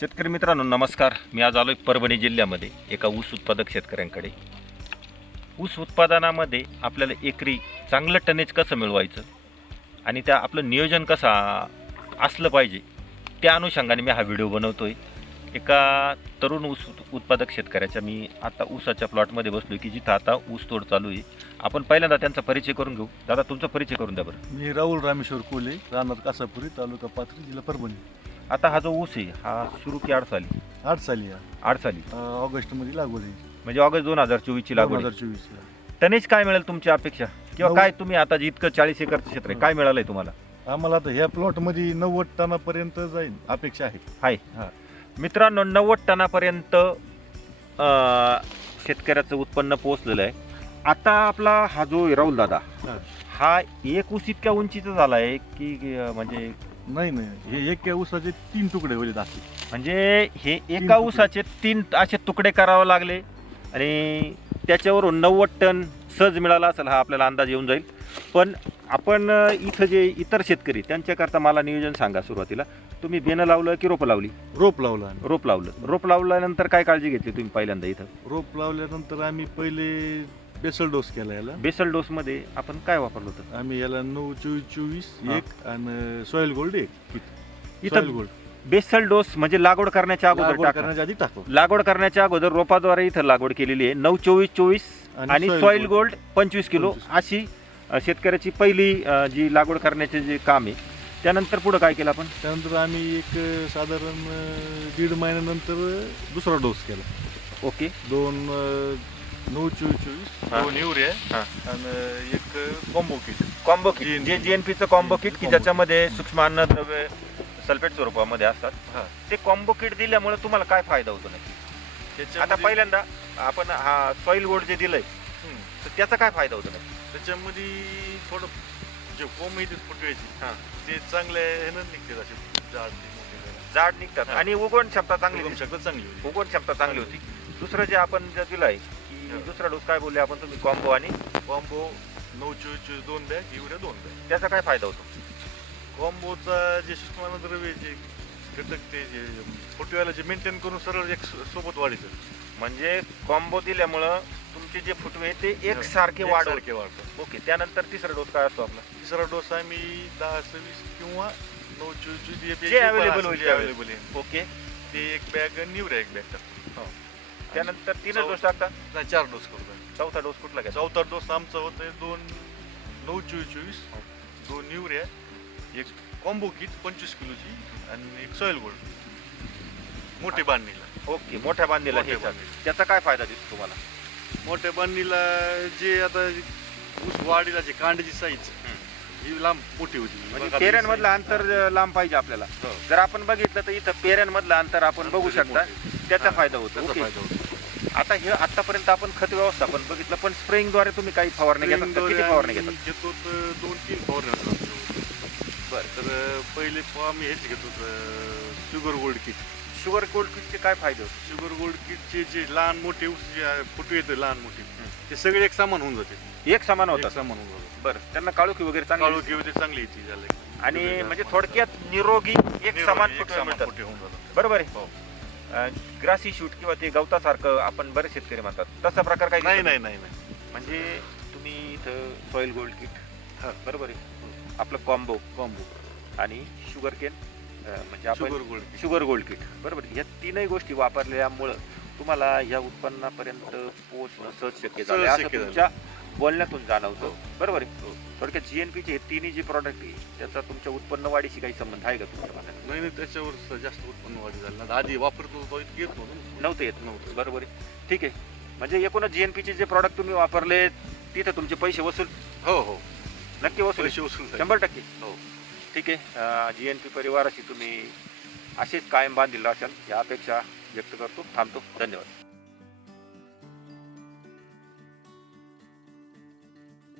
शेतकरी मित्रांनो नमस्कार. मी आज आलोय परभणी जिल्ह्यामध्ये एका ऊस उत्पादक शेतकऱ्यांकडे. ऊस उत्पादनामध्ये आपल्याला एकरी चांगलं टनेज कसं मिळवायचं आणि त्या आपलं नियोजन कसं असलं पाहिजे त्या अनुषंगाने मी हा व्हिडिओ बनवतो आहे एका तरुण ऊस उत्पादक शेतकऱ्याच्या मी आता ऊसाच्या प्लॉटमध्ये बसलो की जिथं आता ऊस तोड चालू आहे. आपण पहिल्यांदा त्यांचा परिचय करून घेऊ. दादा तुमचा परिचय करून द्या बरं. मी राहुल रामेश्वर कोले राहणार कासापुरी तालुका पाथरी जिल्हा परभणी. आता हा जो ऊस आहे हा सुरू की आडसाली? आठ साली आहे. आडसाली. अं, ऑगस्टमध्ये लागवड आहे म्हणजे ऑगस्ट दोन हजार चोवीसची लागवड दोन आहे. हजार चोवीस टनेज काय मिळेल तुमची अपेक्षा? किंवा नऊ- काय तुम्ही आता जे इतकं चाळीस एकरचं क्षेत्र आहे काय मिळालंय तुम्हाला? आम्हाला आता ह्या प्लॉटमध्ये नव्वद टनापर्यंत जाईल अपेक्षा आहे. हाय. हा. मित्रांनो नव्वद टनापर्यंत अं, शेतकऱ्याचं उत्पन्न पोहोचलेलं आहे. आता आपला हा जो राहुल दादा हा. हा एक ऊस इतक्या उंचीचा झाला आहे की अं, म्हणजे नाही नाही. हे एक ऊसाचे तीन तुकडे होईल असे म्हणजे हे एका तुकडे. ऊसाचे तीन असे तुकडे करावे लागले आणि त्याच्यावरून नव्वद टन सहज मिळाला असेल हा आपल्याला अंदाज येऊन जाईल. पण आपण अं, इथं जे इतर शेतकरी त्यांच्याकरता मला नियोजन सांगा सुरुवातीला. तुम्ही बेनं लावलं की रोपं लावली? रोप लावला आम्ही. रोप लावलं. रोप लावल्यानंतर काय काळजी घेतली तुम्ही पहिल्यांदा इथं? रोप लावल्यानंतर आम्ही पहिले बेसल डोस केला याला. बेसल डोस मध्ये आपण काय वापरलं होतं? आम्ही याला नऊ चोवीस चोवीस हा. एक आणि सॉइल गोल्ड एक. इथं गोल्ड. बेसल डोस म्हणजे लागवड करण्याच्या अगोदर टाकणं. करण्याच्या आधी लागवड करण्याच्या अगोदर रोपाद्वारे इथं लागवड केलेली आहे. नऊ चोवीस चोवीस आणि सॉइल गोल्ड. पंचवीस किलो 25. अशी अ, शेतकऱ्याची पहिली अ, जी लागवड करण्याचे जे काम आहे. त्यानंतर पुढं काय केलं आपण? त्यानंतर आम्ही एक अं, साधारण अं, दीड महिन्यानंतर दुसरा डोस केला. ओके. दोन अं, नऊ चोवीस चोवीस हा. दोन युरिया हा. आणि एक combo kit combo kit GNP. जे जीएनपीचं कॉम्बो किट की. ज्याच्यामध्ये सूक्ष्म अन्नद्रव्य सल्फेट स्वरूपामध्ये असतात हा. ते कॉम्बो किट दिल्यामुळे तुम्हाला काय फायदा होतो नक्की आता त्याच्यामध्ये- पहिल्यांदा आपण हा सॉइल गोल्ड जे दिलंय हम्म. तर त्याचा काय फायदा होतो नक्की त्याच्यामध्ये थोडं जे कोंब येते फुटवायची हा. ते चांगले ह्यानं निघते असे झाड ते मोठे झाड. जाड निघतात हा. आणि उगवण क्षमता चांगली उगम दिसते. शकत चांगली होती उगवण क्षमता चांगली होती दुसरं जे आपण जे दिलंय. दुसरा डोस काय बोलले आपण तुम्ही? कॉम्बो आणि? कॉम्बो नऊ चोवीस चोवीस दोन बॅग युरिया दोन बॅग त्याचा काय फायदा होतो? कॉम्बोचा जे सूक्ष्म द्रव्य जे घटक ते जे फुटव्याला जे मेंटेन करून सरळ एक सो- सोबत वाढीचं. म्हणजे कॉम्बो दिल्यामुळं तुमचे जे फुटवे ते एकसारखे वाढ एकसारखे वाढतात. ओके त्यानंतर तिसरा डोस काय असतो आपला? तिसरा डोस आम्ही दहा सव्वीस किंवा नऊ चोवीस चोवीस जे available होईल त्यावेळेस. अवेलेबल आहे. ओके. ते एक बॅग आणि एक बॅग टाकतो. त्यानंतर तीनच डोस टाकता? नाही चार डोस करतो. चौथा डोस कुठला घ्यायचा? चौथा डोस आमचा होतोय दोन नऊ चोवीस चोवीस दोन युरिया एक कॉम्बो किट पंचवीस किलोची आणि एक सॉइल गोल्ड. मोठे बांधणीला. ओके मोठ्या मोठ्या हे बांधणीला. त्याचा काय फायदा दिसतो तुम्हाला? मोठ्या बांधणीला जे आता ऊस वाढीला जे कांड्याची साईज ही लांब मोठी होती. म्हणजे बघा, पेऱ्यांमधलं. अंतर लांब पाहिजे आपल्याला. हो. जर आपण बघितलं तर इथं पेऱ्यांमधलं अंतर आपण बघू शकता. त्याचा फायदा होतो. त्याचा ओके. फायदा होतो. आता हे आतापर्यंत आपण खत व्यवस्थापन बघितलं पण स्प्रेइंगद्वारे तुम्ही काही फवारणी घेतात का? किती फवारणी घेतात? घेतो दोन तीन फवारण्या होतात बरं. तर अं, पहिले आम्ही हेच घेतो sugar gold kit. Sugar cold किटचे काय फायदे होते शुगर गोल्ड किटचे जे लहान मोठे ऊस जे आहे, फुटवे येते लहान मोठे ते सगळे एक समान होऊन जाते. एक समान एक होतात समान होऊन जाते बरं. त्यांना काळोखी वगैरे चांगली काळू घेऊ ते चांगली येते झाले आणि म्हणजे थोडक्यात निरोगी एक समान मिळतात. फुटे होऊन जातात. बरोबर हो. ग्रासी शूट किंवा ते गवतासारखं आपण बरेच शेतकरी म्हणतात. तसा प्रकार काही नाही नाही नाही नाही. म्हणजे तुम्ही इथं सॉइल गोल्ड किट हा. बरोबर आहे. आपलं कॉम्बो कॉम्बो आणि शुगर केन म्हणजे आपण sugar gold kit sugar gold kit बरोबर या तीनही गोष्टी वापरल्यामुळं तुम्हाला या उत्पन्नापर्यंत पोहोचणं सहज शक्य झालं सहज असं शक्य झालं. तुमच्या बोलण्यातून जाणवतं. बरोबर आहे. थोडक्यात जीएनपीचे हे तिन्ही जे प्रॉडक्ट आहे त्याचा तुमच्या उत्पन्न वाढीशी काही संबंध आहे का तुमच्या मनात? नाही नाही त्याच्यावर जास्त उत्पन्न वाढ झालं ना आधी वापरत होतो इतकं येत नव्हतं. नव्हतं येत. नव्हतं. बरोबर आहे. ठीक आहे. म्हणजे एकूणच जीएनपीचे जे प्रॉडक्ट तुम्ही वापरले तिथे तुमचे पैसे वसूल? हो हो. नक्की वसूल? पैसे वसूल झाले. शंभर टक्के? हो. ठीक आहे. जी एन पी परिवाराशी तुम्ही असेच कायम बांधील असाल या अपेक्षा व्यक्त करतो. थांबतो. धन्यवाद.